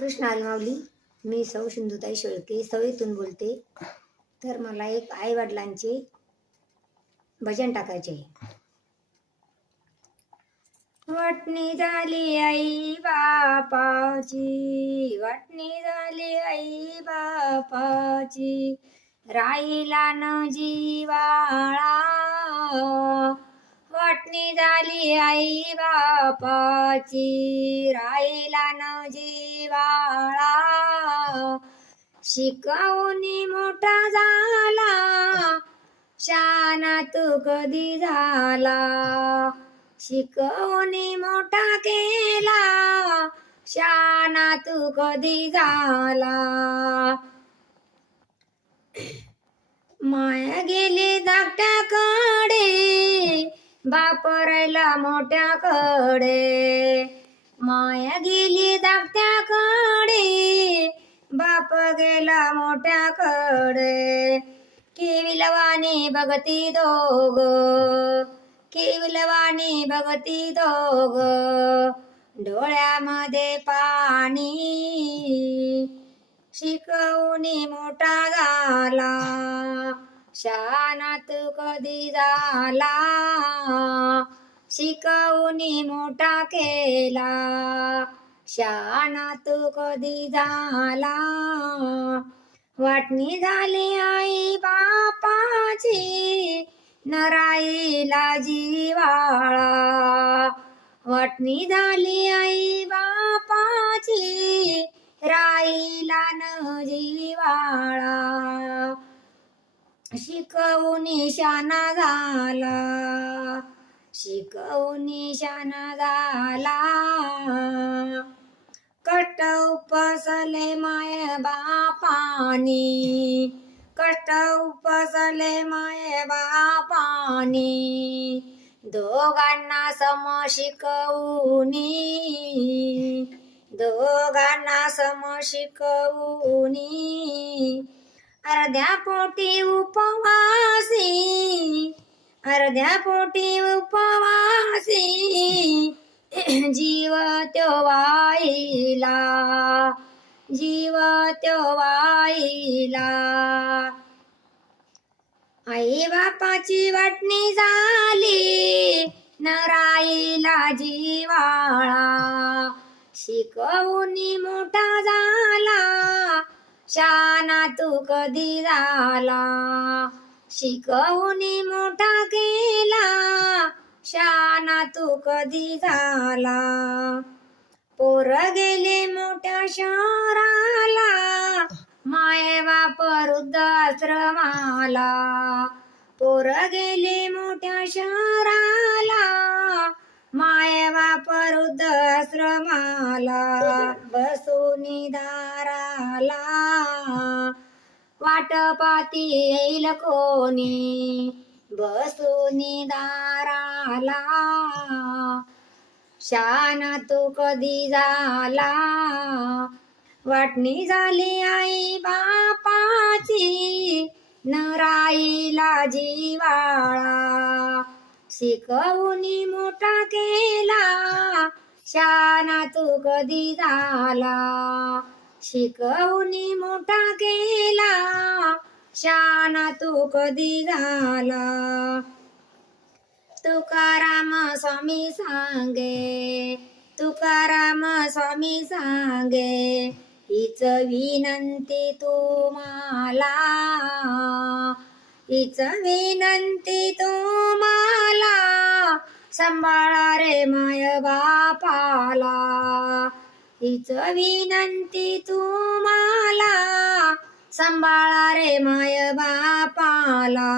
रामकृष्ण आलमावली मी सौ सिंधुताई शेळके सवयीतून बोलते. तर मला एक आई वडिलांचे भजन टाकायचे वाटणी झाली आई बापाची वाटणी झाली आई बापाची. राहिला न जीवाळा वाटणी झाली आई बापाची. राहिला न जीवाळा शिकवणी मोठा झाला. शाना तू कधी झाला. शिकवणी मोठा केला. शाना तू कधी झाला. माया गेली धाकट्याकडे बाप राहिला मोठ्याकडे. माया गेली धाकट्याकडे. बाप गेला मोठ्या कडे केविलवाणी बघती दोघ. केविलवाणी बघती दोग डोळ्यामध्ये पाणी. शिकवणी मोठा झाला. शानात कधी झाला? शिकवणी मोठा केला. शानात कधी झाला? वाटणी झाली आई बापाची. नराईला जीवाळा. वाटणी झाली आई बापाची. राईला न जीवाळा. शिकवून शाना झाला. शिकवून शाना झाला कष्ट उपसले माय बापानी. कष्ट उपसले माय बापानी. दोघांना सम शिकवूनी. दोघांना सम शिकवूनी. अर्ध्या पोटी उपवासी. अर्ध्या पोटी उपवासी जीव त्यो वाईला जीव त्यो वाईला आई बापाची वाटणी झाली नराईला जीवाळा. शिकवून मोठा झाला शाना तू कधी झाला. शिकवूनी मोठा केला शाना तू कधी झाला? पोर गेले मोठ्या शहराला माय बाप वृद्धाश्रमाला पोर गेले मोठ्या शहराला माय बाप वृद्धाश्रमाला बसून दा वाटपाती येईल कोणी? बसूनी दाराला शान तू कधी झाला? वाटणी झाली आई बापाची. नराईला जीवाळा. शिकवून मोठा केला. शाना तू कधी झाला? शिकवणी मोठा केला शाना तू कधी झाला? तुकाराम स्वामी सांगे तुकाराम स्वामी सांगे हिच विनंती तुम्हाला. हिच विनंती तुम्हाला सांभाळा रे माय बापाला. हीच विनंती तुम्हाला. सांभाळा रे माय बापाला.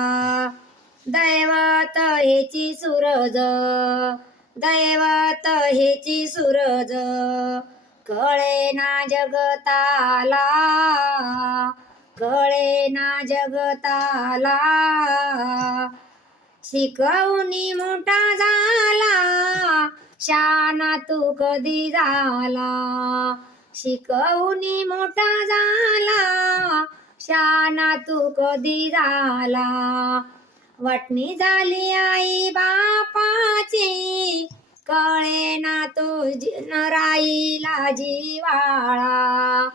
दैवत हेची सूरज दैवत हेची सूरज. कळे ना जगताला कळे ना जगताला. शिकवणी मोठा झाला शाना तू कधी झाला? शिकवणी मोठा झाला. शाना तू कधी झाला? वाटणी झाली आई बापाची. कळे ना तो राईला जीवाळा.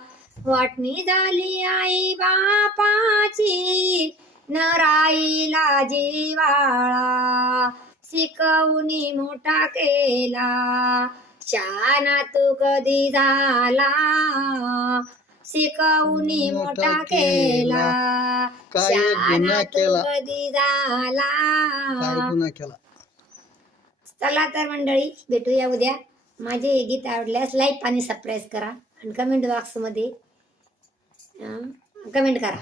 वाटणी झाली आई बापाची. न राईला जीवाळा. शिकवणी मोठा केला. शाना तू कधी झाला? शिकवणी मोठा केला. काय शाना तू केला. कधी काय झाला गुन्हा केला? चला तर मंडळी भेटूया उद्या. माझे हे गीत आवडल्यास लाईक आणि सबस्क्राईब करा. आणि कमेंट बॉक्समध्ये कमेंट करा.